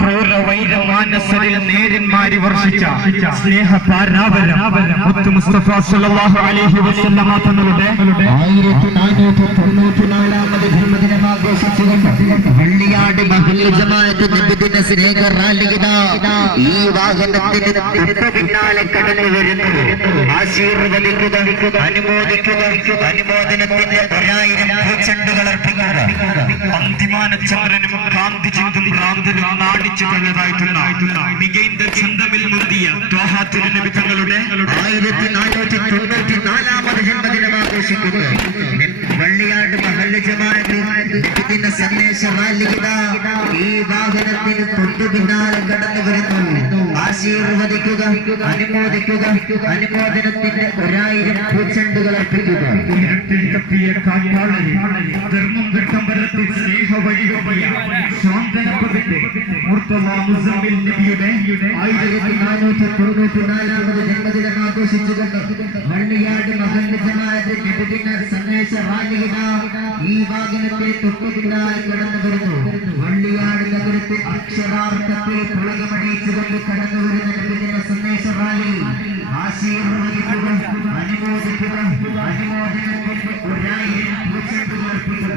ക്രൂരവൈരമാനസരിൽ നേരന്മാരി വർഷിച്ച സ്നേഹപാരാവരം മുസ്തഫ സല്ലല്ലാഹു അലൈഹി വസല്ലമ തങ്ങളുടെ 1494ാമത് ജന്മദിനം ആഘോഷിച്ചുകൊണ്ട് വള്ളിയാട് മഹല്ല് ജമാഅത്ത് നബിദിന സ്നേഹ റാലിയിതാ ഈ വാഹനത്തിന് പിന്നാലെ കടന്നു വരുന്നു. ആശീർവദിക്കുക, അനുമോദിക്കുക, അനുമോദനത്തിന്റെ 1000 പൂച്ചെണ്ടുകൾ അർപ്പിക്കുക. അന്തിമാനചന്ദ്രനും ഗാന്ധിജിന്തും ഭ്രാന്തനും നാടിച്ചു തന്നതായിട്ടുള്ള മികൈന്റെ ചന്തമിൽ മുന്തിയ ത്വാഹാ തിരുനബി തങ്ങളുടെ 1494ാമത് ജന്മദിനം ആഘോഷിക്കുന്നു. വള്ളിയാട് മഹല്ല് ജമാഅത്ത് നബിദിന സന്ദേശ റാലിയിതാ ഈ വാഹനത്തിന് തൊട്ടു പിന്നാലെ കടന്നു വരുന്നു. ആശീർവദിക്കുക, അനുമോദിക്കുക, അനുമോദനത്തിന്റെ 1000 പൂച്ചെണ്ടുകൾ അർപ്പിക്കുക. ധർമ്മം ഘട്ടംബരത്തിൽ സ്നേഹവഴിയ ശാന്തനപ്പതിന്റെ മുർത്തദ മുസമ്മിൽ നബിയുടെ 1494ാമത് ജന്മദിനം ആഘോഷിച്ചുകൊണ്ട് വള്ളിയാട് മഹല്ല് ജമാഅത്ത് നബിദിന സന്ദേശ റാലിയിതാ ഈ വാഹനത്തെ തൊട്ടു പിന്നാലെ കടന്നു വരുന്നു. വള്ളിയാട് നഗരത്തെ അക്ഷരാർത്ഥത്തിൽ പുളകമണിയിച്ചുകൊണ്ട് കടന്നു വരുന്ന നബിദിന സന്ദേശ റാലി ആശീർവദിക്കുക, അനുമോദിക്കുക, അനുമോദനത്തിന്റെ 1000 പൂച്ചെണ്ടുകൾ അർപ്പിക്കുക.